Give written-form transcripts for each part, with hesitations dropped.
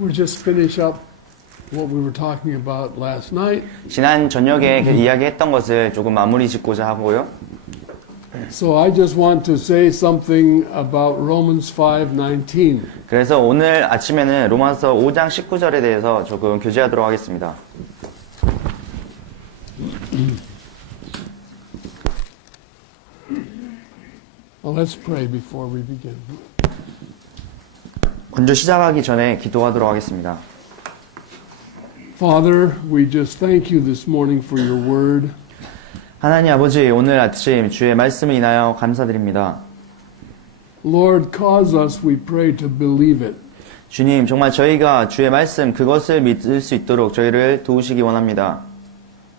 We'll just finish up what we were talking about last night. 지난 저녁에 이야기했던 것을 조금 마무리 짓고자 하고요. So I just want to say something about Romans 5:19. 그래서 오늘 아침에는 로마서 5장 19절에 대해서 조금 교제하도록 하겠습니다. Well, let's pray before we begin. 먼저 시작하기 전에 기도하도록 하겠습니다. Father, we just thank you this morning for your word. 하나님 아버지, 오늘 아침 주의 말씀을 인하여 감사드립니다. Lord, cause us, we pray, to believe it. 주님, 정말 저희가 주의 말씀, 그것을 믿을 수 있도록 저희를 도우시기 원합니다.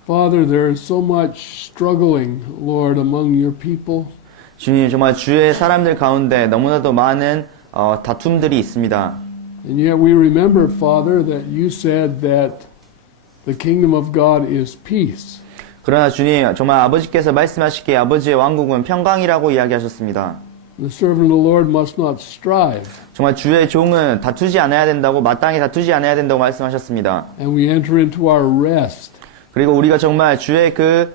Father, there is so much struggling, Lord, among your people. 주님, 정말 주의 사람들 가운데 너무나도 많은 다툼들이 있습니다. And yet we remember, Father, that you said that the kingdom of God is peace. 그러나 주님, 정말 아버지께서 말씀하시기에 아버지의 왕국은 평강이라고 이야기하셨습니다. The servant of the Lord must not strive. 정말 주의 종은 다투지 않아야 된다고, 마땅히 다투지 않아야 된다고 말씀하셨습니다. And we enter into our rest. 그리고 우리가 정말 주의 그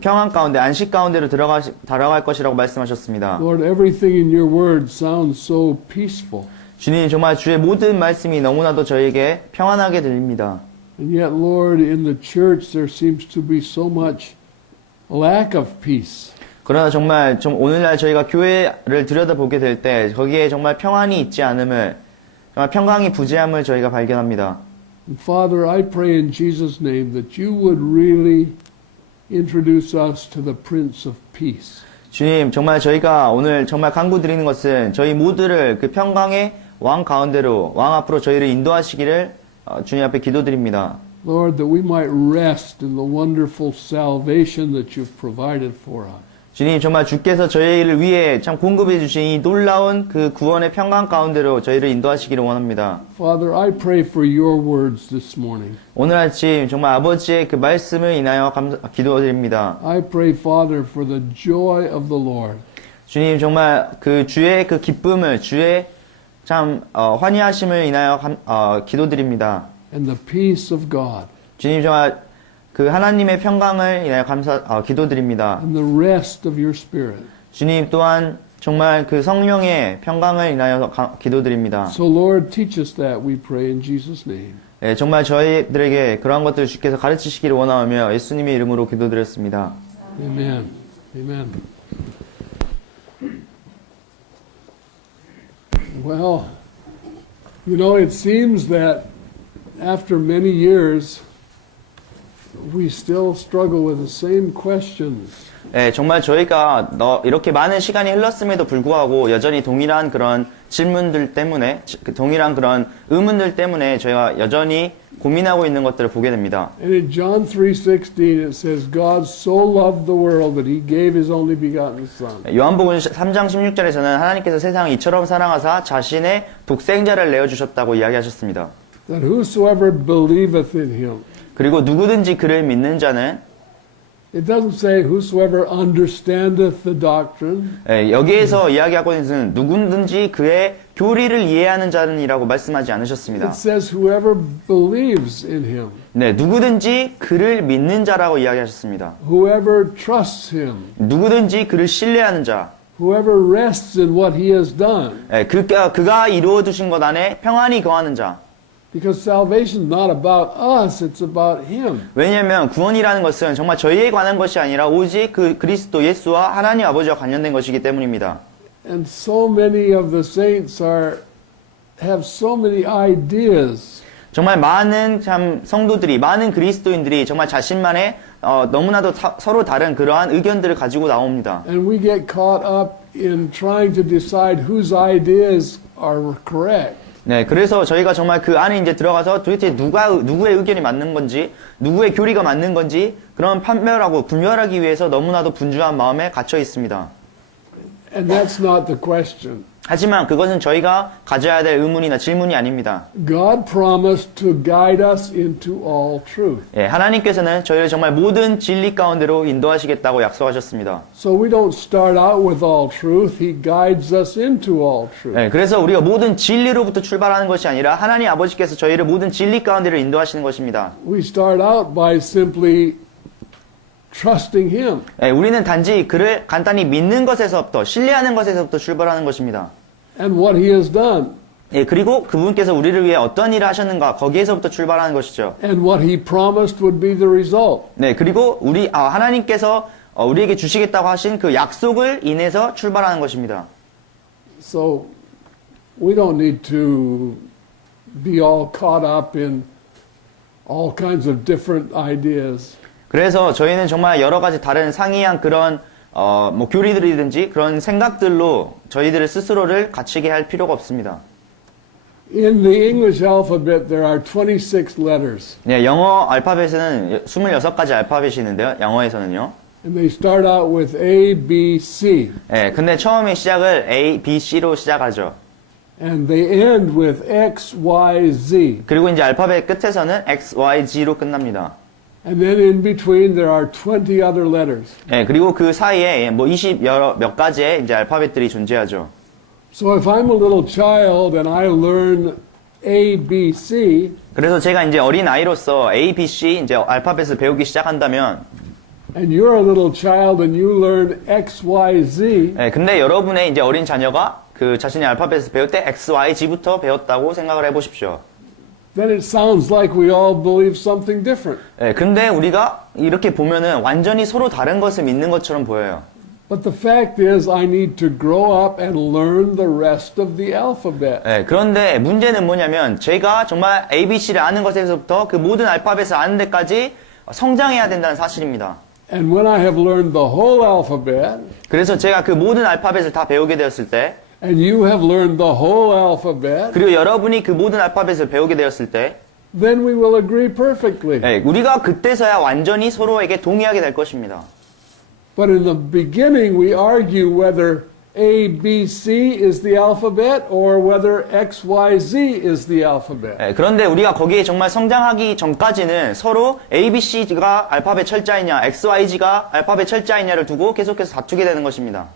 평안 가운데, 안식 가운데로 들어갈 것이라고 말씀하셨습니다. Lord, everything in your word sounds so peaceful. 주님, 정말 주의 모든 말씀이 너무나도 저에게 평안하게 들립니다. And yet, Lord, in the church there seems to be so much lack of peace. 그러나 정말 오늘날 저희가 교회를 들여다보게 될 때 거기에 정말 평안이 있지 않음을, 정말 평강이 부재함을 저희가 발견합니다. And Father, I pray in Jesus' name that you would really introduce us to the Prince of Peace. 주님, 정말 저희가 오늘 정말 간구드리는 것은 저희 모두를 그 평강의 왕 가운데로, 왕 앞으로 저희를 인도하시기를 주님 앞에 기도드립니다. Lord, that we might rest in the wonderful salvation that you've provided for us. 주님, 정말 주께서 저희를 위해 참 공급해 주신 이 놀라운 그 구원의 평강 가운데로 저희를 인도하시기를 원합니다. Father, I pray for your words this morning. 오늘 아침 정말 아버지의 그 말씀을 인하여 기도드립니다. I pray, Father, for the joy of the Lord. 주님, 정말 그 주의 그 기쁨을, 주의 참 환희하심을 인하여 기도드립니다. And the peace of God. 주님, 정말 그 하나님의 평강을 인하여 기도드립니다. And the rest of your Spirit. 주님 또한 정말 그 성령의 평강을 인하여 기도드립니다. So Lord, teach us that, we pray in Jesus' name. 네, 정말 저희들에게 그러한 것들을 주께서 가르치시기를 원하며 예수님의 이름으로 기도드렸습니다. Amen. Amen. Well, you know, it seems that after many years, we still struggle with the same questions. 네, 정말 저희가 이렇게 많은 시간이 흘렀음에도 불구하고 여전히 동일한 그런 질문들 때문에, 동일한 그런 의문들 때문에 저희가 여전히 고민하고 있는 것들을 보게 됩니다. And in John 3:16 it says, God so loved the world that he gave his only begotten Son. 요한복음 3장 16절에서는 하나님께서 세상을 이처럼 사랑하사 자신의 독생자를 내어주셨다고 이야기하셨습니다. That whosoever believeth in him. 그리고 누구든지 그를 믿는 자는, It doesn't say whosoever understandeth the doctrine. 여기에서 이야기하고 있는 것은 누구든지 그의 교리를 이해하는 자는이라고 말씀하지 않으셨습니다. It says whoever believes in him. 네, 누구든지 그를 믿는 자라고 이야기하셨습니다. Whoever trusts him. 누구든지 그를 신뢰하는 자. Whoever rests in what he has done. 그가 이루어 두신 것 안에 평안히 거하는 자. Because salvation is not about us, it's about him. 왜냐하면 구원이라는 것은 정말 저희에 관한 것이 아니라 오직 그 그리스도 예수와 하나님 아버지와 관련된 것이기 때문입니다. And so many of the saints have so many ideas. 정말 많은 참 성도들이, 많은 그리스도인들이 정말 자신만의 너무나도 서로 다른 그러한 의견들을 가지고 나옵니다. And we get caught up in trying to decide whose ideas are correct. 네, 그래서 저희가 정말 그 안에 이제 들어가서 도대체 누구의 의견이 맞는 건지, 누구의 교리가 맞는 건지, 그런 판별하고 분별하기 위해서 너무나도 분주한 마음에 갇혀 있습니다. And that's not the question. 하지만 그것은 저희가 가져야 될 의문이나 질문이 아닙니다. God promised to guide us into all truth. 예, 하나님께서는 저희를 정말 모든 진리 가운데로 인도하시겠다고 약속하셨습니다. So we don't start out with all truth. He guides us into all truth. 예, 그래서 우리가 모든 진리로부터 출발하는 것이 아니라 하나님 아버지께서 저희를 모든 진리 가운데로 인도하시는 것입니다. We start out by simply trusting Him. 예, 우리는 단지 그를 간단히 믿는 것에서부터 신뢰하는 것에서부터 출발하는 것입니다. And what He has done. 예, 그리고 그분께서 우리를 위해 어떤 일을 하셨는가 거기에서부터 출발하는 것이죠. And what He promised would be the result. 네, 그리고 하나님께서 우리에게 주시겠다고 하신 그 약속을 인해서 출발하는 것입니다. So we don't need to be all caught up in all kinds of different ideas. 그래서 저희는 정말 여러 가지 다른 상이한 그런 뭐 교리들이든지 그런 생각들로 저희들의 스스로를 갇히게 할 필요가 없습니다. In the English alphabet, there are 26 letters, 네, 영어 알파벳에는 26가지 알파벳이 있는데요. 영어에서는요. and they start out with A, B, C, 네, 근데 처음에 시작을 A, B, C로 시작하죠. and they end with X, Y, Z. 그리고 이제 알파벳 끝에서는 X, Y, G로 끝납니다. And then in between, there are 20 other letters. 네, 그리고 그 사이에 뭐 20몇 가지의 이제 알파벳들이 존재하죠. So if I'm a little child and I learn A, B, C, 그래서 제가 이제 어린 아이로서 A, B, C 이제 알파벳을 배우기 시작한다면, and you're a little child and you learn X, Y, Z, 네, 근데 여러분의 이제 어린 자녀가 그 자신의 알파벳을 배울 때 X, Y, G부터 배웠다고 생각을 해보십시오. then it sounds like we all believe something different. 네, 근데 우리가 이렇게 보면은 완전히 서로 다른 것을 믿는 것처럼 보여요. But the fact is, I need to grow up and learn the rest of the alphabet. 네, 그런데 문제는 뭐냐면 제가 정말 ABC를 아는 것에서부터 그 모든 알파벳을 아는 데까지 성장해야 된다는 사실입니다. And when I have learned the whole alphabet, 그래서 제가 그 모든 알파벳을 다 배우게 되었을 때, and you have learned the whole alphabet, 그리고 여러분이 그 모든 알파벳을 배우게 되었을 때, then we will agree perfectly. 네, 우리가 그때서야 완전히 서로에게 동의하게 될 것입니다. But in the beginning, we argue whether A, B, C is the alphabet or whether X, Y, Z is the alphabet. 네, 그런데 우리가 거기에 정말 성장하기 전까지는 서로 ABC가 알파벳 철자이냐, XYG가 알파벳 철자이냐를 두고 계속해서 다투게 되는 것입니다.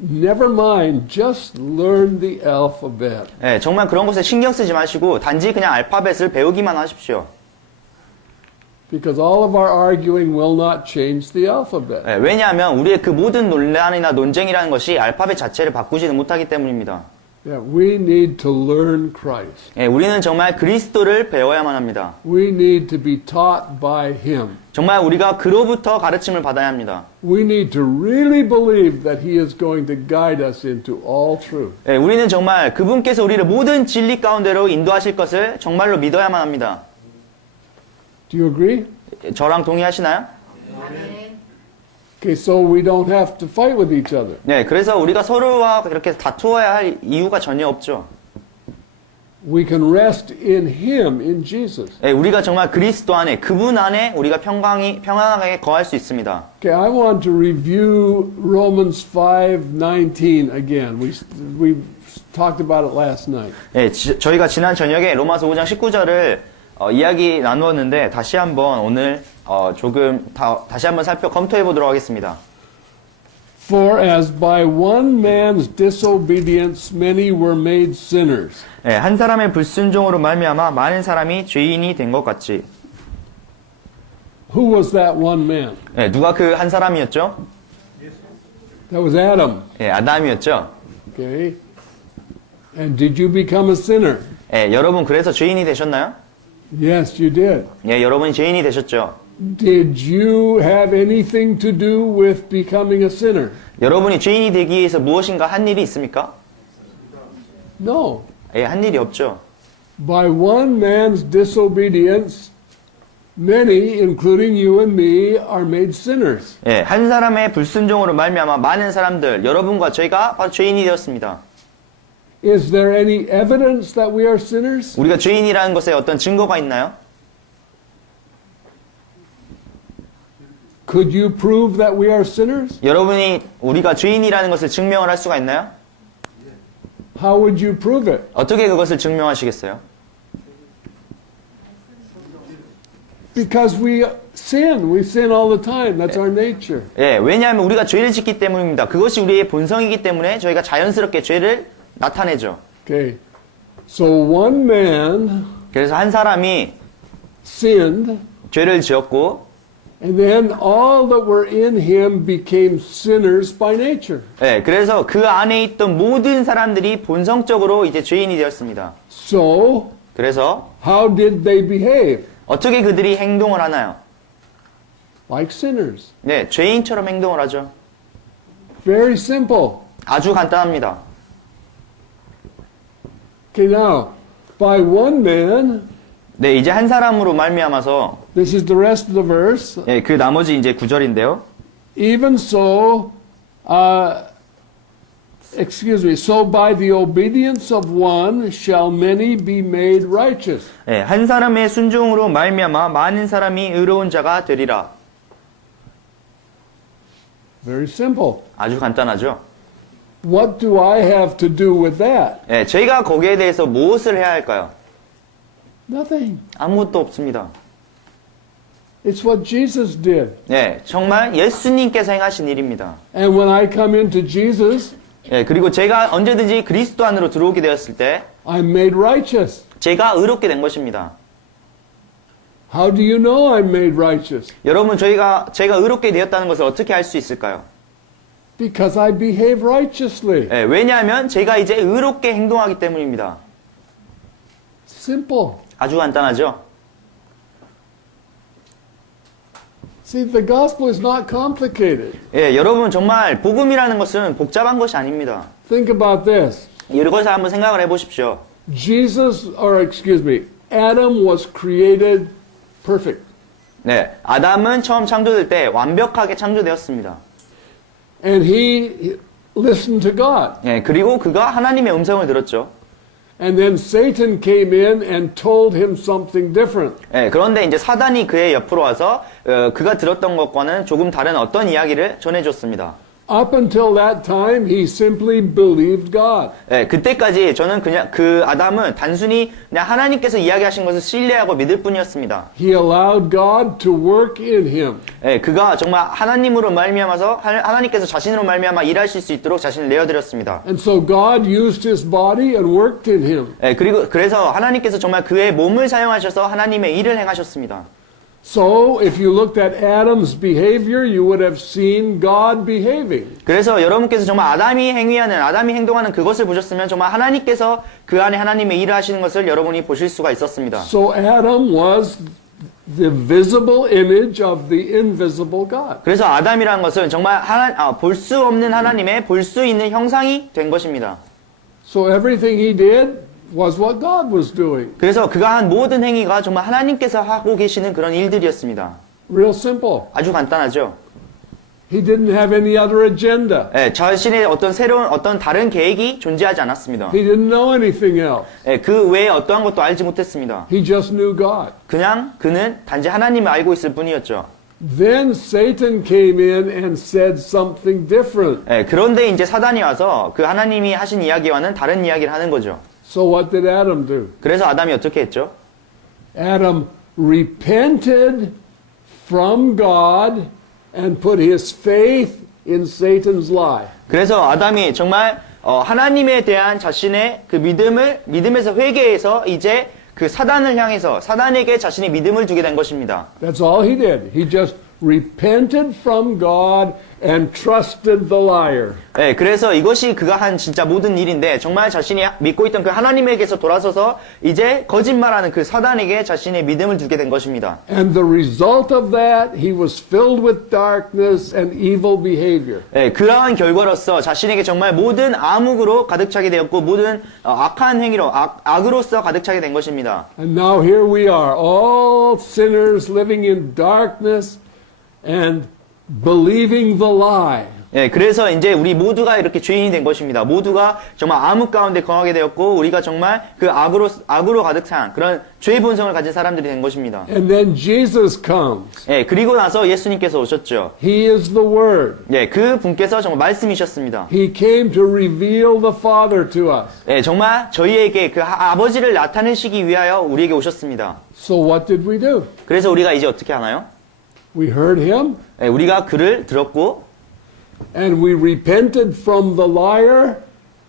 Never mind, just learn the alphabet. 네, 정말 그런 것에 신경 쓰지 마시고 단지 그냥 알파벳을 배우기만 하십시오. Because all of our arguing will not change the alphabet. 네, 왜냐하면 우리의 그 모든 논란이나 논쟁이라는 것이 알파벳 자체를 바꾸지는 못하기 때문입니다. Yeah, we need to learn Christ. 네, 우리는 정말 그리스도를 배워야만 합니다. We need to be taught by Him. 정말 우리가 그로부터 가르침을 받아야 합니다. We need to really believe that He is going to guide us into all truth. 네, 우리는 정말 그분께서 우리를 모든 진리 가운데로 인도하실 것을 정말로 믿어야만 합니다. Do you agree? 저랑 동의하시나요? Okay, so we don't have to fight with each other. 네, 그래서 우리가 서로와 이렇게 다투어야 할 이유가 전혀 없죠. We can rest in Him, in Jesus. 네, 우리가 정말 그리스도 안에, 그분 안에 우리가 평안하게 거할 수 있습니다. Okay, I want to review Romans 5:19 again. We talked about it last night. 네, 저희가 지난 저녁에 로마서 5장 19절을 이야기 나누었는데 다시 한번 오늘 조금 다시 한번 검토해 보도록 하겠습니다. For as by one man's disobedience many were made sinners. 네, 한 사람의 불순종으로 말미암아 많은 사람이 죄인이 된 것 같이. Who was that one man? 네, 누가 그 한 사람이었죠? That was Adam. 네, 아담이었죠. Okay. And did you become a sinner? 네, 여러분 그래서 죄인이 되셨나요? Yes, you did. 네, 여러분이 죄인이 되셨죠. Did you have anything to do with becoming a sinner? 여러분이 죄인이 되기 위해서 무엇인가 한 일이 있습니까? No. 예, 한 일이 없죠. By one man's disobedience, many, including you and me, are made sinners. 예, 한 사람의 불순종으로 말미암아 많은 사람들, 여러분과 저희가 바로 죄인이 되었습니다. Is there any evidence that we are sinners? 우리가 죄인이라는 것에 어떤 증거가 있나요? Could you prove that we are sinners? 여러분이 우리가 죄인이라는 것을 증명을 할 수가 있나요? How would you prove it? 어떻게 그것을 증명하시겠어요? Because we sin. We sin all the time. That's our nature. 예, 왜냐하면 우리가 죄를 짓기 때문입니다. 그것이 우리의 본성이기 때문에 저희가 자연스럽게 죄를 나타내죠. Okay. So one man 그래서 한 사람이 sinned, 죄를 지었고, and then all that were in him became sinners by nature. 예, 그래서 그 안에 있던 모든 사람들이 본성적으로 이제 죄인이 되었습니다. So 그래서 how did they behave? 어떻게 그들이 행동을 하나요? Like sinners. 네, 죄인처럼 행동을 하죠. Very simple. 아주 간단합니다. Okay, now, by one man, 네, 이제 한 사람으로 말미암아서 this is the rest of the verse, 예, 그 나머지 이제 구절인데요. even so, so by the obedience of one shall many be made righteous. 예, 한 사람의 순종으로 말미암아 많은 사람이 의로운 자가 되리라. Very simple. 아주 간단하죠. What do I have to do with that? 예, 저희가 거기에 대해서 무엇을 해야 할까요? Nothing. 아무것도 없습니다. It's what Jesus did. 예, 정말 예수님께서 행하신 일입니다. And when I come into Jesus, 예, 그리고 제가 언제든지 그리스도 안으로 들어오게 되었을 때 I'm made righteous. 제가 의롭게 된 것입니다. How do you know I'm made righteous? 여러분, 제가 의롭게 되었다는 것을 어떻게 알 수 있을까요? Because I behave righteously. 예, 왜냐하면 제가 이제 의롭게 행동하기 때문입니다. Simple. 아주 간단하죠? See, the gospel is not complicated. 예, 여러분 정말 복음이라는 것은 복잡한 것이 아닙니다. Think about this. 이것을 한번 생각을 해보십시오. Adam was created perfect. 네, 아담은 처음 창조될 때 완벽하게 창조되었습니다. And he listened to God. 예, 그리고 그가 하나님의 음성을 들었죠. And then Satan came in and told him something different. 예, 그런데 이제 사단이 그의 옆으로 와서 그가 들었던 것과는 조금 다른 어떤 이야기를 전해줬습니다. Up until that time, he simply believed God. 예, 그때까지 저는 그냥 그 아담은 단순히 그냥 하나님께서 이야기하신 것을 신뢰하고 믿을 뿐이었습니다. He allowed God to work in him. 예, 그가 정말 하나님으로 말미암아서 하나님께서 자신으로 말미암아 일하실 수 있도록 자신을 내어드렸습니다. And so God used his body and worked in him. 예, 그래서 하나님께서 정말 그의 몸을 사용하셔서 하나님의 일을 행하셨습니다. So, if you looked at Adam's behavior, you would have seen God behaving. 그래서 여러분께서 정말 아담이 행동하는 그것을 보셨으면 정말 하나님께서 그 안에 하나님의 일을 하시는 것을 여러분이 보실 수가 있었습니다. So Adam was the visible image of the invisible God. 그래서 아담이라는 것은 정말 볼 수 없는 하나님의 볼 수 있는 형상이 된 것입니다. So everything he did was what God was doing. 그래서 그가 한 모든 행위가 정말 하나님께서 하고 계시는 그런 일들이었습니다. Real simple. 아주 간단하죠. He didn't have any other agenda. 예, 자신의 어떤 다른 계획이 존재하지 않았습니다. He didn't know anything else. 예, 그 외에 어떠한 것도 알지 못했습니다. He just knew God. 그냥 그는 단지 하나님을 알고 있을 뿐이었죠. Then Satan came in and said something different. 예, 그런데 이제 사단이 와서 그 하나님이 하신 이야기와는 다른 이야기를 하는 거죠. So what did Adam do? 그래서 아담이 어떻게 했죠? Adam repented from God and put his faith in Satan's lie. 그래서 아담이 정말 하나님에 대한 자신의 그 믿음에서 회개해서 이제 그 사단을 향해서 사단에게 자신의 믿음을 두게 된 것입니다. That's all he did. He just repented from God and trusted the liar. 네, 그래서 이것이 그가 한 진짜 모든 일인데 정말 자신이 믿고 있던 그 하나님에게서 돌아서서 이제 거짓말하는 그 사단에게 자신의 믿음을 두게 된 것입니다. And the result of that, he was filled with darkness and evil behavior. 네, 그러한 결과로서 자신에게 정말 모든 암흑으로 가득 차게 되었고 모든 악한 행위로 악으로서 가득 차게 된 것입니다. And now here we are, all sinners living in darkness and believing the lie. 예, 그래서 이제 우리 모두가 이렇게 죄인이 된 것입니다. 모두가 정말 암흑 가운데 거하게 되었고, 우리가 정말 그 악으로 가득 찬 그런 죄의 본성을 가진 사람들이 된 것입니다. And then Jesus comes. 예, 그리고 나서 예수님께서 오셨죠. He is the Word. 예, 그 분께서 정말 말씀이셨습니다. He came to reveal the Father to us. 예, 정말 저희에게 그 아버지를 나타내시기 위하여 우리에게 오셨습니다. So what did we do? 그래서 우리가 이제 어떻게 하나요? We heard Him, 예, 우리가 그를 들었고, and we repented from the liar,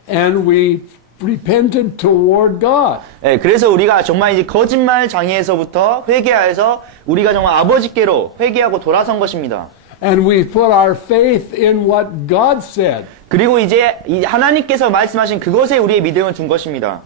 and we repented toward God. 예, 그래서 우리가 정말 이제 거짓말 장애에서부터 회개하여서 우리가 정말 아버지께로 회개하고 돌아선 것입니다. And we put our faith in what God said. 그리고 이제 이 하나님께서 말씀하신 그것에 우리의 믿음을 준 것입니다.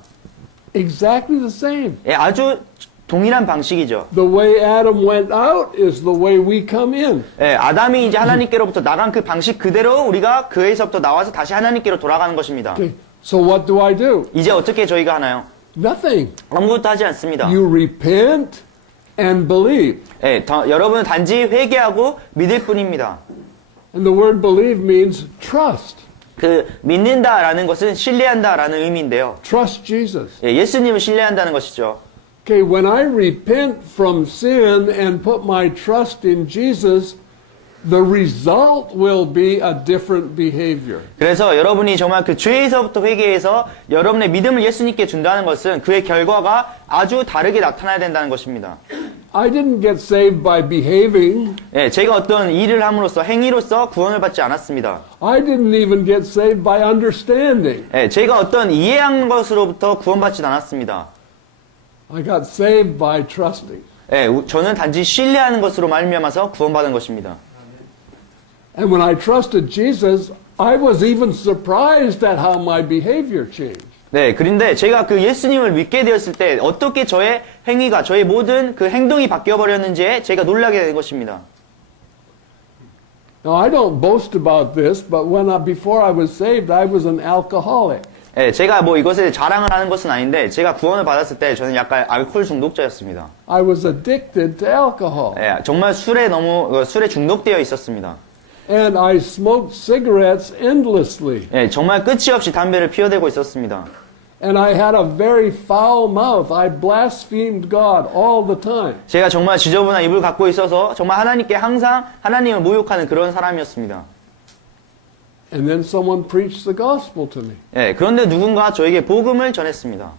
Exactly the same. 예, 아주 동일한 방식이죠. The way Adam went out is the way we come in. 예, 아담이 이제 하나님께로부터 나간 그 방식 그대로 우리가 그에서부터 나와서 다시 하나님께로 돌아가는 것입니다. Okay. So what do I do? 이제 어떻게 저희가 하나요? Nothing. 아무것도 하지 않습니다. You repent and believe. 예, 여러분은 단지 회개하고 믿을 뿐입니다. And the word believe means trust. 그 믿는다라는 것은 신뢰한다라는 의미인데요. Trust Jesus. 예, 예수님을 신뢰한다는 것이죠. Okay, when I repent from sin and put my trust in Jesus, the result will be a different behavior. 그래서 여러분이 정말 그 죄에서부터 회개해서 여러분의 믿음을 예수님께 준다는 것은 그의 결과가 아주 다르게 나타나야 된다는 것입니다. I didn't get saved by behaving. 예, 제가 어떤 일을 함으로써 행위로서 구원을 받지 않았습니다. I didn't even get saved by understanding. 예, 제가 어떤 이해한 것으로부터 구원받지 않았습니다. I got saved by trusting. 예, 저는 단지 신뢰하는 것으로 말미암아서 구원받은 것입니다. And when I trusted Jesus, I was even surprised at how my behavior changed. 네, 그런데 제가 그 예수님을 믿게 되었을 때 어떻게 저의 행위가, 저의 모든 그 행동이 바뀌어버렸는지에 제가 놀라게 된 것입니다. Now, I don't boast about this, but before I was saved, I was an alcoholic. 예, 제가 뭐 이것에 자랑을 하는 것은 아닌데 제가 구원을 받았을 때 저는 약간 알코올 중독자였습니다. I was addicted to alcohol. 예, 정말 술에 중독되어 있었습니다. And I smoked cigarettes endlessly. 예, 정말 끝이 없이 담배를 피워대고 있었습니다. And I had a very foul mouth. I blasphemed God all the time. 제가 정말 지저분한 입을 갖고 있어서 정말 하나님께 항상 하나님을 모욕하는 그런 사람이었습니다. And then someone preached the gospel to me. 예, 그런데 누군가 저에게 복음을 전했습니다.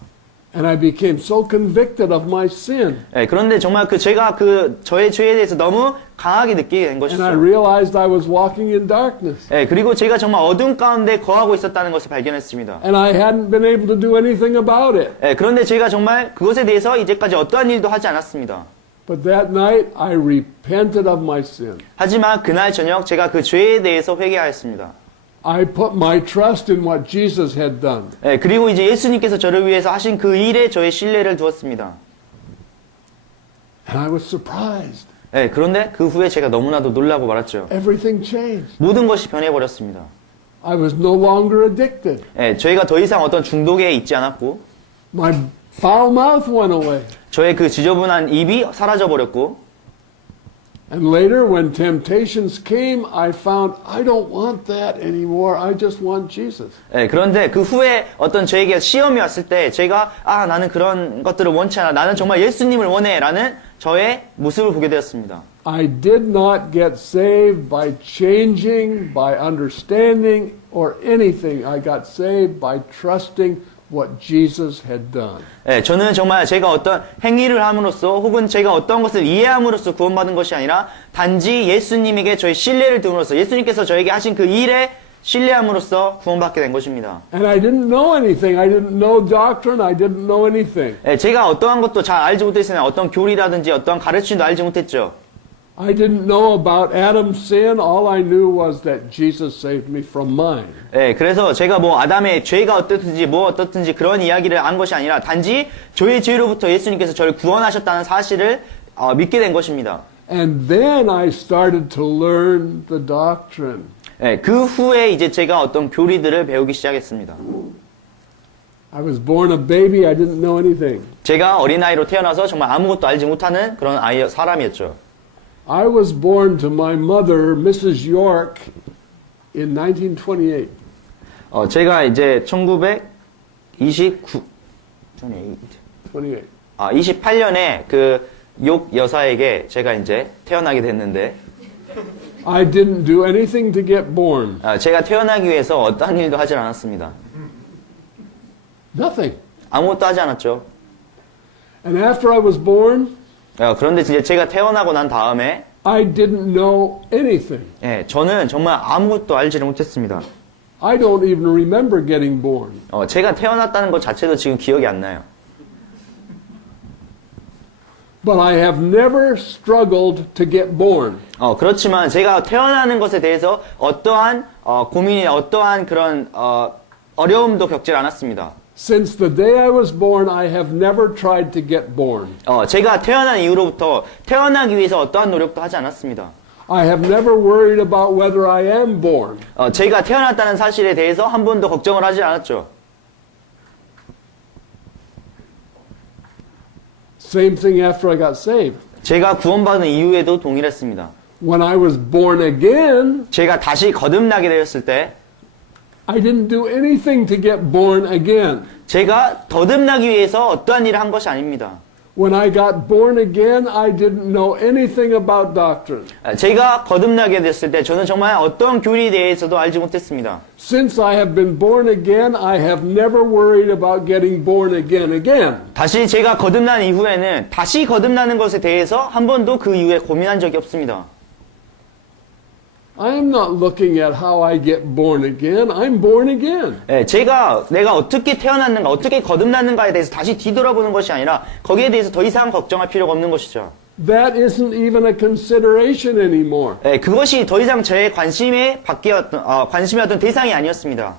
And I became so convicted of my sin. 예, 그런데 정말 제가 저의 죄에 대해서 너무 강하게 느끼게 된 And I 것이죠. realized I was walking in darkness. 예, 그리고 제가 정말 어둠 가운데 거하고 있었다는 것을 발견했습니다. And I hadn't been able to do anything about it. 예, 그런데 제가 정말 그것에 대해서 이제까지 어떠한 일도 하지 않았습니다. But that night, I repented of my sin. 하지만 그날 저녁 제가 그 죄에 대해서 회개하였습니다. I put my trust in what Jesus had done. 예, 그리고 이제 예수님께서 저를 위해서 하신 그 일에 저의 신뢰를 두었습니다. And I was surprised. 예, 그런데 그 후에 제가 너무나도 놀라고 말았죠. Everything changed. 모든 것이 변해버렸습니다. I was no longer addicted. 예, 저희가 더 이상 어떤 중독에 있지 않았고, My foul mouth went away. 저의 그 지저분한 입이 사라져버렸고, And later, when temptations came, I found I don't want that anymore. I just want Jesus. 예, 그런데 그 후에 어떤 저에게 시험이 왔을 때 제가 나는 그런 것들을 원치 않아. 나는 정말 예수님을 원해. 라는 저의 모습을 보게 되었습니다. I did not get saved by changing, by understanding, or anything. I got saved by trusting what Jesus had done. 예, 저는 정말 제가 어떤 행위를 함으로써 혹은 제가 어떤 것을 이해함으로써 구원받은 것이 아니라 단지 예수님에게 저의 신뢰를 둠으로써 예수님께서 저에게 하신 그 일에 신뢰함으로써 구원받게 된 것입니다. And I didn't know anything. I didn't know doctrine. I didn't know anything. 예, 제가 어떠한 것도 잘 알지 못했으나 어떤 교리라든지 어떤 가르침도 알지 못했죠. I didn't know about Adam's sin. All I knew was that Jesus saved me from mine. 예, 그래서 제가 뭐 아담의 죄가 어떻든지 뭐 어떻든지 그런 이야기를 안 것이 아니라 단지 저의 죄로부터 예수님께서 저를 구원하셨다는 사실을 믿게 된 것입니다. And then I started to learn the doctrine. 예, 그 후에 이제 제가 어떤 교리들을 배우기 시작했습니다. I was born a baby. I didn't know anything. 제가 어린아이로 태어나서 정말 아무것도 알지 못하는 그런 사람이었죠. I was born to my mother, Mrs. York, in 1928. 제가 이제 1929, 28. 28년에 그 욕 여사에게 제가 이제 태어나게 됐는데, I didn't do anything to get born. 제가 태어나기 위해서 어떠한 일도 하지 않았습니다. Nothing. 아무것도 하지 않았죠. And after I was born, 그런데 이제 제가 태어나고 난 다음에, I didn't know anything. 저는 정말 아무것도 알지를 못했습니다. I don't even remember getting born. 제가 태어났다는 것 자체도 지금 기억이 안 나요. But I have never struggled to get born. 그렇지만 제가 태어나는 것에 대해서 어떠한 고민이나 어떠한 그런 어려움도 겪지 않았습니다. Since the day I was born, I have never tried to get born. 제가 태어난 이후로부터 태어나기 위해서 어떠한 노력도 하지 않았습니다. I have never worried about whether I am born. 제가 태어났다는 사실에 대해서 한 번도 걱정을 하지 않았죠. Same thing after I got saved. 제가 구원받은 이후에도 동일했습니다. When I was born again, 제가 다시 거듭나게 되었을 때 I didn't do anything to get born again. 제가 거듭나기 위해서 어떠한 일을 한 것이 아닙니다. When I got born again, I didn't know anything about doctrine. 제가 거듭나게 됐을 때 저는 정말 어떤 교리에 대해서도 알지 못했습니다. Since I have been born again, I have never worried about getting born again. 다시 제가 거듭난 이후에는 다시 거듭나는 것에 대해서 한 번도 그 이후에 고민한 적이 없습니다. I am not looking at how I get born again. I'm born again. 내가 어떻게 태어났는가, 어떻게 거듭났는가에 대해서 다시 뒤돌아보는 것이 아니라 거기에 대해서 더 이상 걱정할 필요가 없는 것이죠. That isn't even a consideration anymore. 그것이 더 이상 저의 관심이었던 대상이 아니었습니다.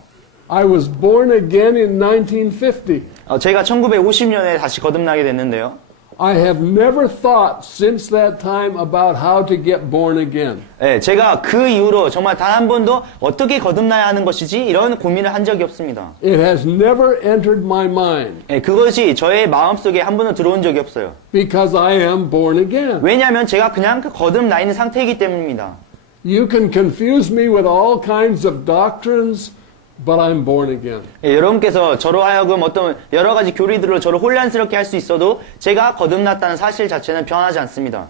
I was born again in 1950. 제가 1950년에 다시 거듭나게 됐는데요. I have never thought since that time about how to get born again. 제가 그 이후로 정말 단 한 번도 어떻게 거듭나야 하는 것이지 이런 고민을 한 적이 없습니다. It has never entered my mind 그것이 저의 마음속에 한 번도 들어온 적이 없어요. because I am born again. 왜냐하면 제가 그냥 그 거듭나 있는 상태이기 때문입니다. You can confuse me with all kinds of doctrines, but I'm born again. 여러분께서 저로 하여금 어떤 여러 가지 교리들로 저를 혼란스럽게 할 수 있어도 제가 거듭났다는 사실 자체는 변하지 않습니다.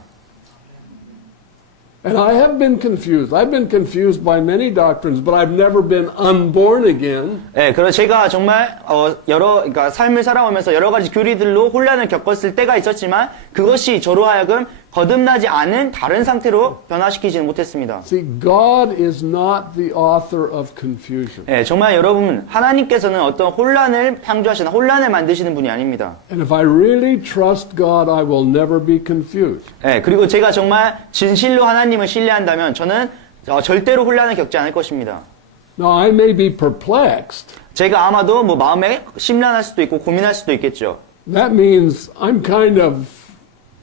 And I have been confused. I've been confused by many doctrines, but I've never been unborn again. 그래서 제가 정말 그러니까 삶을 살아오면서 여러 가지 교리들로 혼란을 겪었을 때가 있었지만 그것이 저로 하여금 거듭나지 않은 다른 상태로 변화시키지는 못했습니다. See, God is not the author of confusion. 정말 여러분 하나님께서는 어떤 혼란을 창조하시는 혼란을 만드시는 분이 아닙니다. And if I really trust God, I will never be confused. 그리고 제가 정말 진실로 하나님을 신뢰한다면 저는 절대로 혼란을 겪지 않을 것입니다. Now, I may be perplexed. 제가 아마도 뭐 마음에 심란할 수도 있고 고민할 수도 있겠죠. That means I'm kind of,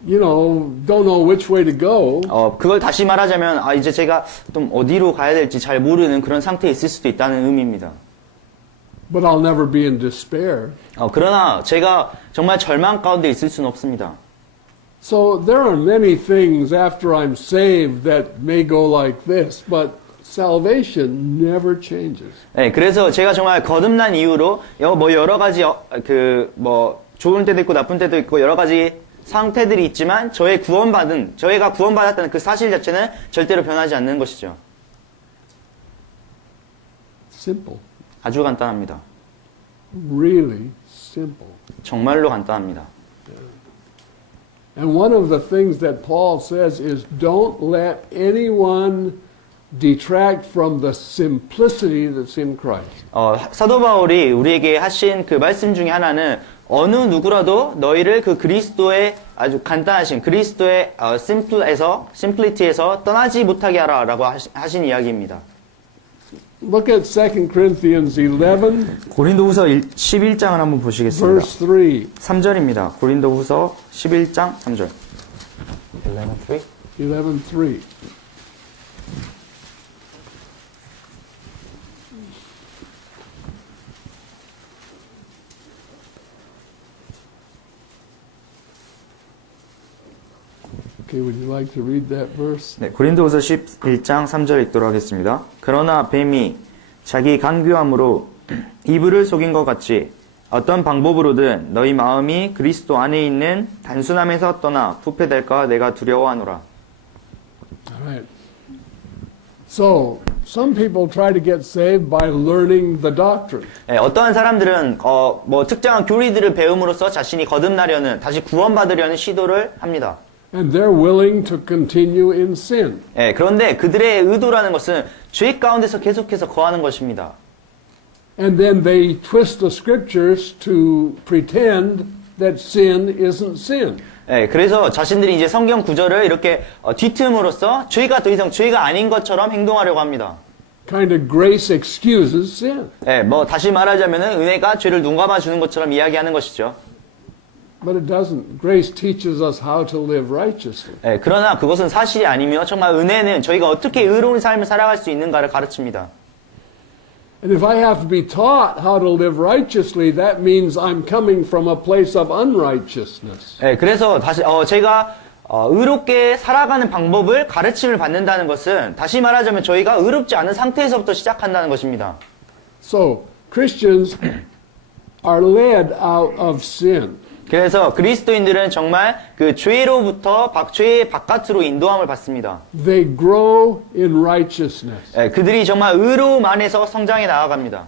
don't know which way to go. 그걸 다시 말하자면 이제 제가 좀 어디로 가야 될지 잘 모르는 그런 상태에 있을 수도 있다는 의미입니다. But I'll never be in despair. 그러나 제가 정말 절망 가운데 있을 수는 없습니다. So there are many things after I'm saved that may go like this, but salvation never changes. 그래서 제가 정말 거듭난 이후로 여러 가지 좋은 때도 있고 나쁜 때도 있고 여러 가지 상태들이 있지만 저희가 구원받았다는 그 사실 자체는 절대로 변하지 않는 것이죠. Simple. 아주 간단합니다. Really simple. 정말로 간단합니다. And one of the things that Paul says is don't let anyone detract from the simplicity that's in Christ. 사도 바울이 우리에게 하신 그 말씀 중에 하나는 어느 누구라도 너희를 그 그리스도의 아주 간단하신 그리스도의 심플리티에서 떠나지 못하게 하라라고 하신 이야기입니다. Look at 2 Corinthians 11, 고린도후서 11장을 한번 보시겠습니다. verse 3. 3절입니다. 고린도후서 11장 3절. 11:3. 11:3. Okay, would you like to read that verse? 네, 고린도후서 11장 3절 읽도록 하겠습니다. 그러나 뱀이 자기 간교함으로 이브를 속인 것 같이 어떤 방법으로든 너희 마음이 그리스도 안에 있는 단순함에서 떠나 부패될까 내가 두려워하노라. All right. So, some people try to get saved by learning the doctrine. 네, 어떠한 사람들은 뭐 특정한 교리들을 배움으로써 자신이 거듭나려는 다시 구원받으려는 시도를 합니다. And they're willing to continue in sin. 네, 그런데 그들의 의도라는 것은 죄 가운데서 계속해서 거하는 것입니다. And then they twist the scriptures to pretend that sin isn't sin. 네, 그래서 자신들이 이제 성경 구절을 이렇게 뒤틈으로써 죄가 더 이상 죄가 아닌 것처럼 행동하려고 합니다. Kind of grace excuses sin. 네, 뭐 다시 말하자면은 은혜가 죄를 눈 감아 주는 것처럼 이야기하는 것이죠. But it doesn't. Grace teaches us how to live righteously. 네, 그러나 그것은 사실이 아니며 정말 은혜는 저희가 어떻게 의로운 삶을 살아갈 수 있는가를 가르칩니다. And if I have to be taught how to live righteously, that means I'm coming from a place of unrighteousness. 네, 그래서 다시 제가 의롭게 살아가는 방법을 가르침을 받는다는 것은 다시 말하자면 저희가 의롭지 않은 상태에서부터 시작한다는 것입니다. So, Christians are led out of sin. 그래서 그리스도인들은 정말 그 죄로부터 죄의 바깥으로 인도함을 받습니다. They grow in righteousness. 네, 그들이 정말 의로움 안에서 성장해 나아갑니다.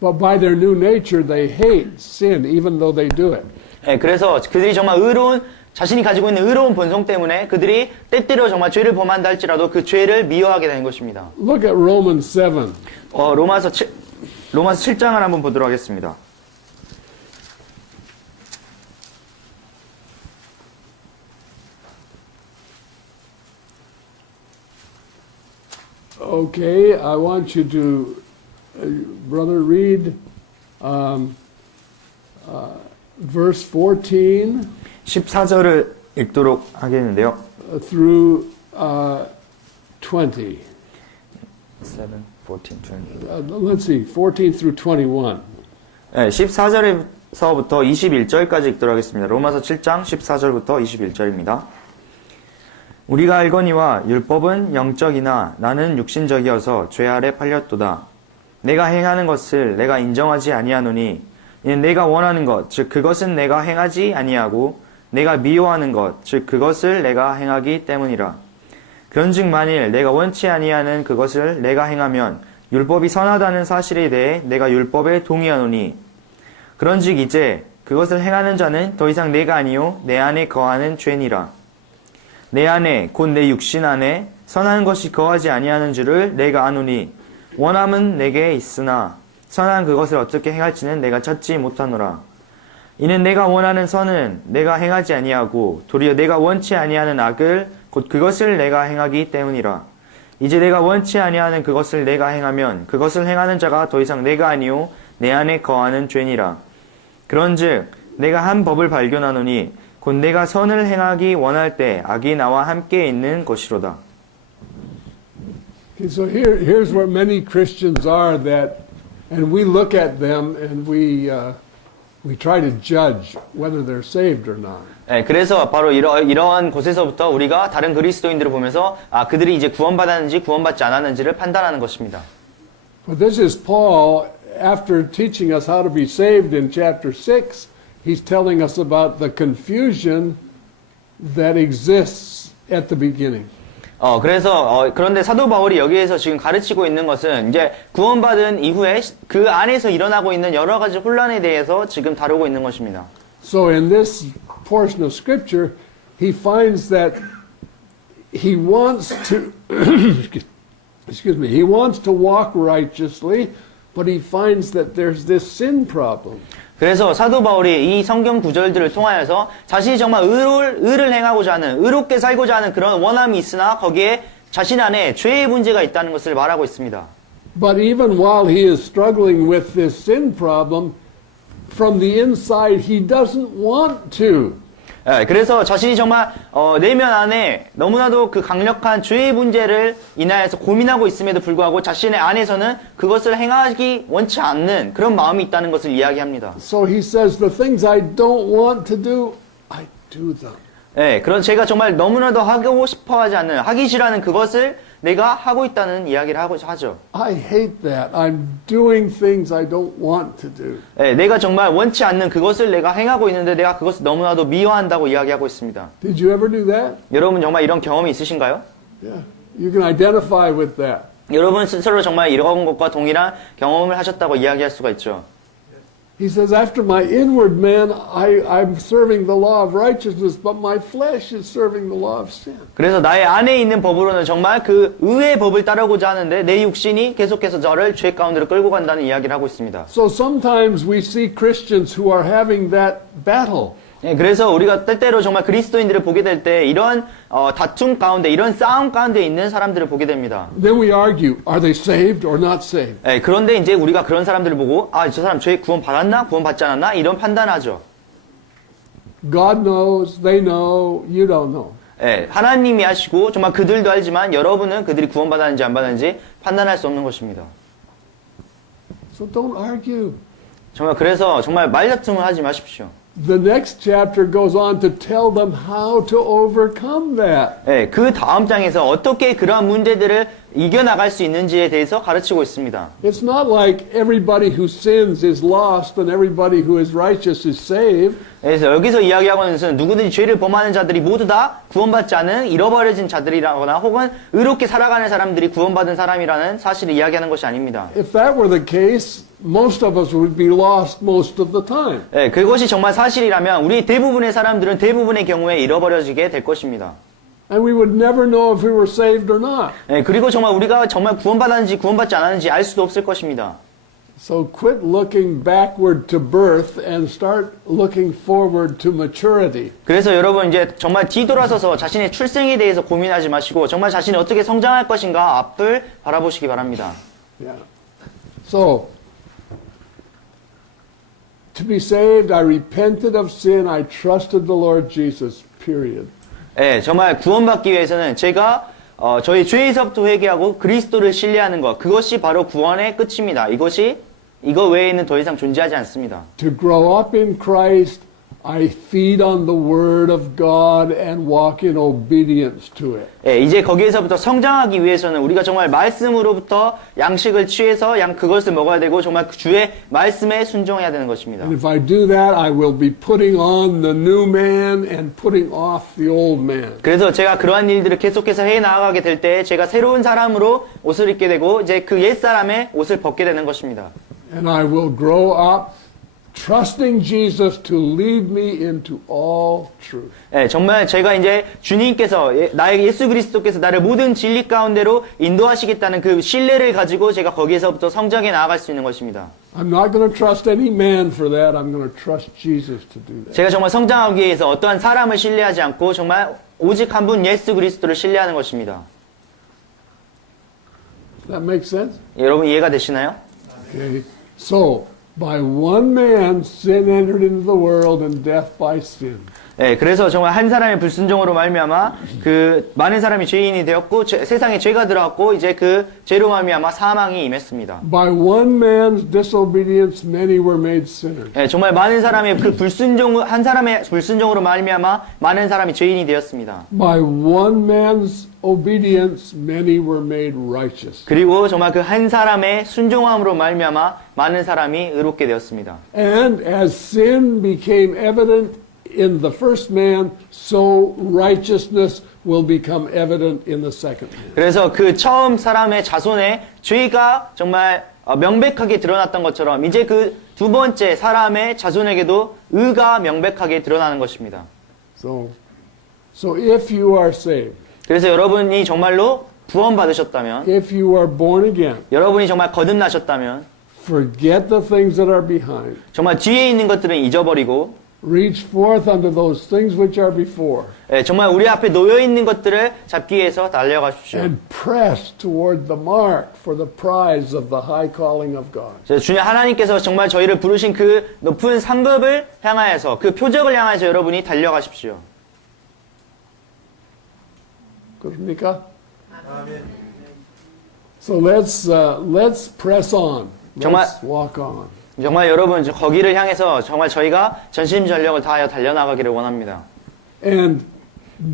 But by their new nature, they hate sin even though they do it. 네, 그래서 그들이 정말 자신이 가지고 있는 의로운 본성 때문에 그들이 때때로 정말 죄를 범한다 할지라도 그 죄를 미워하게 되는 것입니다. Look at Romans 7. 로마서 7장을 한번 보도록 하겠습니다. Okay, I want you to, brother, read verse 14 14절을 읽도록 하겠는데요. through 20. 7, 14, 20. Let's see, 14 through 21. 네, 14절에서부터 21절까지 읽도록 하겠습니다. 로마서 7장 14절부터 21절입니다. 우리가 알거니와 율법은 영적이나 나는 육신적이어서 죄 아래 팔렸도다. 내가 행하는 것을 내가 인정하지 아니하노니 이는 내가 원하는 것, 즉 그것은 내가 행하지 아니하고 내가 미워하는 것, 즉 그것을 내가 행하기 때문이라. 그런즉 만일 내가 원치 아니하는 그것을 내가 행하면 율법이 선하다는 사실에 대해 내가 율법에 동의하노니 그런즉 이제 그것을 행하는 자는 더 이상 내가 아니요 내 안에 거하는 죄니라. 내 안에 곧 내 육신 안에 선한 것이 거하지 아니하는 줄을 내가 아노니 원함은 내게 있으나 선한 그것을 어떻게 행할지는 내가 찾지 못하노라. 이는 내가 원하는 선은 내가 행하지 아니하고 도리어 내가 원치 아니하는 악을 곧 그것을 내가 행하기 때문이라. 이제 내가 원치 아니하는 그것을 내가 행하면 그것을 행하는 자가 더 이상 내가 아니요 내 안에 거하는 죄니라. 그런즉 내가 한 법을 발견하노니 곧 내가 선을 행하기 원할 때 악이 나와 함께 있는 것이로다. Okay, so here's where many Christians are and we look at them and we try to judge whether they're saved or not. 네, 그래서 바로 이러한 곳에서부터 우리가 다른 그리스도인들을 보면서 그들이 이제 구원받았는지 구원받지 않았는지를 판단하는 것입니다. But this is Paul, after teaching us how to be saved in chapter 6, he's telling us about the confusion that exists at the beginning. 그런데 사도 바울이 여기에서 지금 가르치고 있는 것은 이제 구원받은 이후에 그 안에서 일어나고 있는 여러 가지 혼란에 대해서 지금 다루고 있는 것입니다. So in this portion of scripture, he finds that he wants to, he wants to walk righteously, but he finds that there's this sin problem. 그래서 사도 바울이 이 성경 구절들을 통하여서 자신이 정말 의를 행하고자 하는, 의롭게 살고자 하는 그런 원함이 있으나 거기에 자신 안에 죄의 문제가 있다는 것을 말하고 있습니다. But even while he is struggling with this sin problem, from the inside he doesn't want to. 그래서 자신이 정말 내면 안에 너무나도 그 강력한 죄의 문제를 인하여서 고민하고 있음에도 불구하고 자신의 안에서는 그것을 행하기 원치 않는 그런 마음이 있다는 것을 이야기합니다. So he says, the things I don't want to do, I do them. 예, 그런 제가 정말 너무나도 하고 싶어 하지 않는, 하기 싫어하는 그것을 내가 하고 있다는 이야기를 하죠. I hate that. I'm doing things I don't want to do. 예, 내가 정말 원치 않는 그것을 내가 행하고 있는데 내가 그것을 너무나도 미워한다고 이야기하고 있습니다. Did you ever do that? 여러분 정말 이런 경험이 있으신가요? Yeah. You can identify with that. 여러분 스스로 정말 이런 것과 동일한 경험을 하셨다고 이야기할 수가 있죠. He says, after my inward man, I'm serving the law of righteousness, but my flesh is serving the law of sin. 그래서 나의 안에 있는 법으로는 정말 그 의의 법을 따르고자 하는데 내 육신이 계속해서 저를 죄 가운데로 끌고 간다는 이야기를 하고 있습니다. So sometimes we see Christians who are having that battle. 예, 그래서 우리가 때때로 정말 그리스도인들을 보게 될 때 이런 다툼 가운데, 이런 싸움 가운데 있는 사람들을 보게 됩니다. Then we argue, are they saved or not saved? 예, 그런데 이제 우리가 그런 사람들을 보고 아, 저 사람 죄 구원 받았나? 구원 받지 않았나? 이런 판단하죠. God knows, they know, you don't know. 예, 하나님이 아시고 정말 그들도 알지만 여러분은 그들이 구원 받았는지 안 받았는지 판단할 수 없는 것입니다. So don't argue. 정말 그래서 정말 말다툼을 하지 마십시오. The next chapter goes on to tell them how to overcome that. 예, 그 다음 장에서 어떻게 그러한 문제들을 이겨나갈 수 있는지에 대해서 가르치고 있습니다. It's not like everybody who sins is lost and everybody who is righteous is saved. 그래서 여기서 이야기하고 있는 것은 누구든지 죄를 범하는 자들이 모두 다 구원받지 않은 잃어버려진 자들이라거나 혹은 의롭게 살아가는 사람들이 구원받은 사람이라는 사실을 이야기하는 것이 아닙니다. If that were the case, most of us would be lost most of the time. 예, 그것이 정말 사실이라면 우리 대부분의 사람들은 대부분의 경우에 잃어버려지게 될 것입니다. And we would never know if we were saved or not. 예, 그리고 정말 우리가 정말 구원받았는지 구원받지 않았는지 알 수도 없을 것입니다. So quit looking backward to birth and start looking forward to maturity. 그래서 여러분 이제 정말 뒤돌아서서 자신의 출생에 대해서 고민하지 마시고 정말 자신이 어떻게 성장할 것인가 앞을 바라보시기 바랍니다. Yeah. So, to be saved, I repented of sin, I trusted the Lord Jesus, period. 예, 정말 구원받기 위해서는 제가 저희 죄에서부터 회개하고 그리스도를 신뢰하는 것, 그것이 바로 구원의 끝입니다. 이거 외에는 더 이상 존재하지 않습니다. To grow up in Christ, I feed on the Word of God and walk in obedience to it. 예, 이제 거기에서부터 성장하기 위해서는 우리가 정말 말씀으로부터 양식을 취해서 그것을 먹어야 되고 정말 주의 말씀에 순종해야 되는 것입니다. And if I do that, I will be putting on the new man and putting off the old man. 그래서 제가 그러한 일들을 계속해서 해 나아가게 될 때 제가 새로운 사람으로 옷을 입게 되고 이제 그 옛사람의 옷을 벗게 되는 것입니다. And I will grow up trusting Jesus to lead me into all truth. 예, 정말 제가 이제 주님께서 나의 예수 그리스도께서 나를 모든 진리 가운데로 인도하시겠다는 그 신뢰를 가지고 제가 거기에서부터 성장해 나아갈 수 있는 것입니다. I'm not going to trust any man for that. I'm going to trust Jesus to do that. 제가 정말 성장하기 위해서 어떠한 사람을 신뢰하지 않고 정말 오직 한 분 예수 그리스도를 신뢰하는 것입니다. That make sense? 여러분 이해가 되시나요? Okay. So, by one man sin entered into the world and death by sin. 예, 그래서 정말 한 사람의 불순종으로 말미암아 그 많은 사람이 죄인이 되었고 세상에 죄가 들어왔고 이제 그 죄로 말미암아 사망이 임했습니다. By one man's disobedience many were made sinners. 예, 정말 많은 사람의 그 한 사람의 불순종으로 말미암아 많은 사람이 죄인이 되었습니다. By one man's obedience many were made righteous. 그리고 정말 그 한 사람의 순종함으로 말미암아 많은 사람이 의롭게 되었습니다. And as sin became evident in the first man, so righteousness will become evident in the second man. 그래서 그 처음 사람의 자손의 죄가 정말 명백하게 드러났던 것처럼 이제 그 두 번째 사람의 자손에게도 의가 명백하게 드러나는 것입니다. So if you are saved, 그래서 여러분이 정말로 구원받으셨다면, if you are born again, 여러분이 정말 거듭나셨다면, forget the things that are behind. 정말 뒤에 있는 것들은 잊어버리고, Reach forth unto those things which are before. 예, 정말 우리 앞에 놓여 있는 것들을 잡기 위해서 달려가십시오. And press toward the mark for the prize of the high calling of God. 주님 하나님께서 정말 저희를 부르신 그 높은 상급을 향하여서 그 표적을 향해서 여러분이 달려가십시오. 그렇습니까? So let's press on. 정말 Let's walk on. 정말 여러분 거기를 향해서 정말 저희가 전심전력을 다하여 달려나가기를 원합니다. And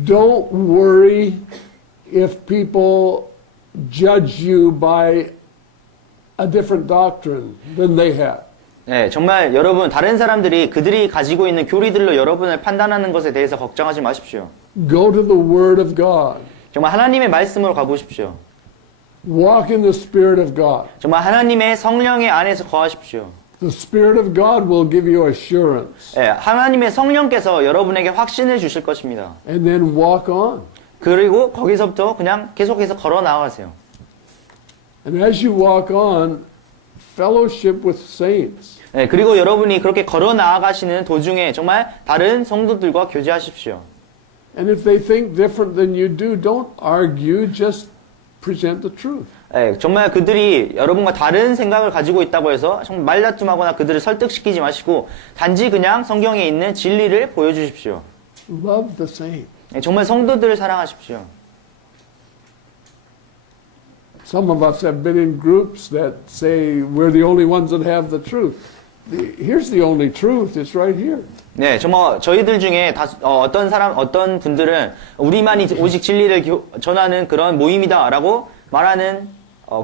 Don't worry if people judge you by a different doctrine than they have. 네, 정말 여러분 다른 사람들이 그들이 가지고 있는 교리들로 여러분을 판단하는 것에 대해서 걱정하지 마십시오. Go to the Word of God. 정말 하나님의 말씀으로 가보십시오. Walk in the Spirit of God. 정말 하나님의 성령의 안에서 거하십시오. The Spirit of God will give you assurance. 네, 하나님의 성령께서 여러분에게 확신을 주실 것입니다. And then walk on. 그리고 거기서부터 그냥 계속해서 걸어 나가세요. And as you walk on, fellowship with saints. 네, 그리고 여러분이 그렇게 걸어 나아가시는 도중에 정말 다른 성도들과 교제하십시오. And if they think different than you do, don't argue, just present the truth. 네, 정말 그들이 여러분과 다른 생각을 가지고 있다고 해서 정말 말다툼하거나 그들을 설득시키지 마시고 단지 그냥 성경에 있는 진리를 보여주십시오. Love the saints. 네, 정말 성도들을 사랑하십시오. Some of us have been in groups that say we're the only ones that have the truth. Here's the only truth. It's right here. 네, 정말 저희들 중에 어떤 분들은 우리만이 오직 진리를 전하는 그런 모임이다라고 말하는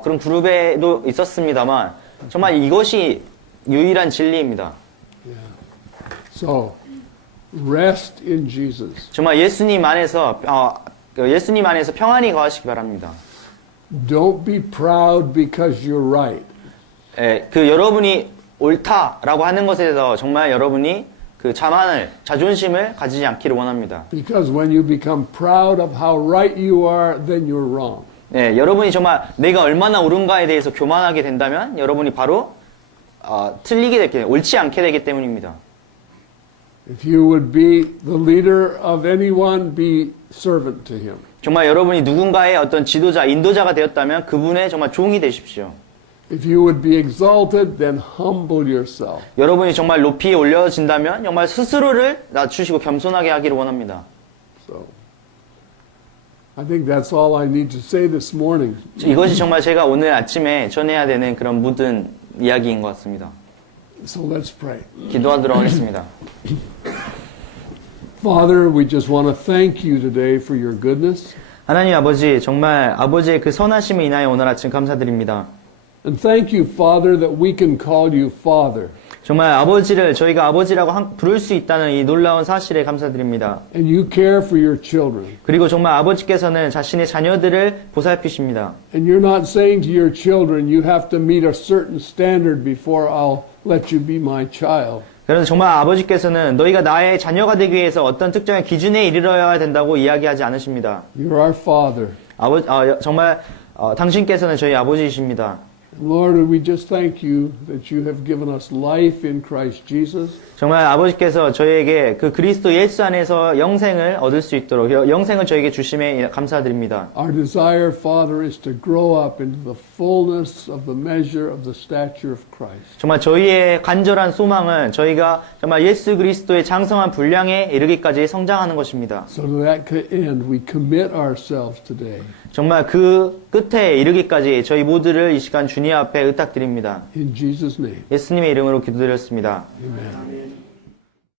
그런 그룹에도 있었습니다만 정말 이것이 유일한 진리입니다. So, rest in Jesus. 정말 예수님 안에서 평안히 거하시기 바랍니다. Don't be proud because you're right. 예, 그 여러분이 옳다라고 하는 것에 대해서 정말 여러분이 그 자존심을 가지지 않기를 원합니다. Because when you become proud of how right you are, then you're wrong. 네, 여러분이 정말 내가 얼마나 옳은가에 대해서 교만하게 된다면 여러분이 바로 옳지 않게 되기 때문입니다. If you would be the leader of anyone, be servant to him. 정말 여러분이 누군가의 어떤 지도자, 인도자가 되었다면 그분의 정말 종이 되십시오. If you would be exalted, then humble yourself. 여러분이 정말 높이 올려진다면 정말 스스로를 낮추시고 겸손하게 하기를 원합니다. So, I think that's all I need to say this morning. 이것이 정말 제가 오늘 아침에 전해야 되는 그런 모든 이야기인 것 같습니다. So let's pray. 기도하도록 하겠습니다. Father, we just want to thank you today for your goodness. 하나님 아버지, 정말 아버지의 그 선하심을 인하여 오늘 아침 감사드립니다. And thank you, Father, that we can call you Father. 정말 저희가 아버지라고 부를 수 있다는 이 놀라운 사실에 감사드립니다. And you care for your children. 그리고 정말 아버지께서는 자신의 자녀들을 보살피십니다. And you're not saying to your children, you have to meet a certain standard before I'll let you be my child. 그래서 정말 아버지께서는 너희가 나의 자녀가 되기 위해서 어떤 특정한 기준에 이르러야 된다고 이야기하지 않으십니다. You're our Father. 정말 당신께서는 저희 아버지이십니다. Lord, we just thank you that you have given us life in Christ Jesus. 정말 아버지께서 저희에게 그 그리스도 예수 안에서 영생을 얻을 수 있도록 영생을 저에게 주심에 감사드립니다. Our desire, Father, is to grow up into the fullness of the measure of the stature of Christ. 정말 저희의 간절한 소망은 저희가 정말 예수 그리스도의 장성한 분량에 이르기까지 성장하는 것입니다. So to that end, we commit ourselves today. 정말 그 끝에 이르기까지 저희 모두를 이 시간 주님 앞에 의탁드립니다. In Jesus' name. 예수님의 이름으로 기도드렸습니다. Amen.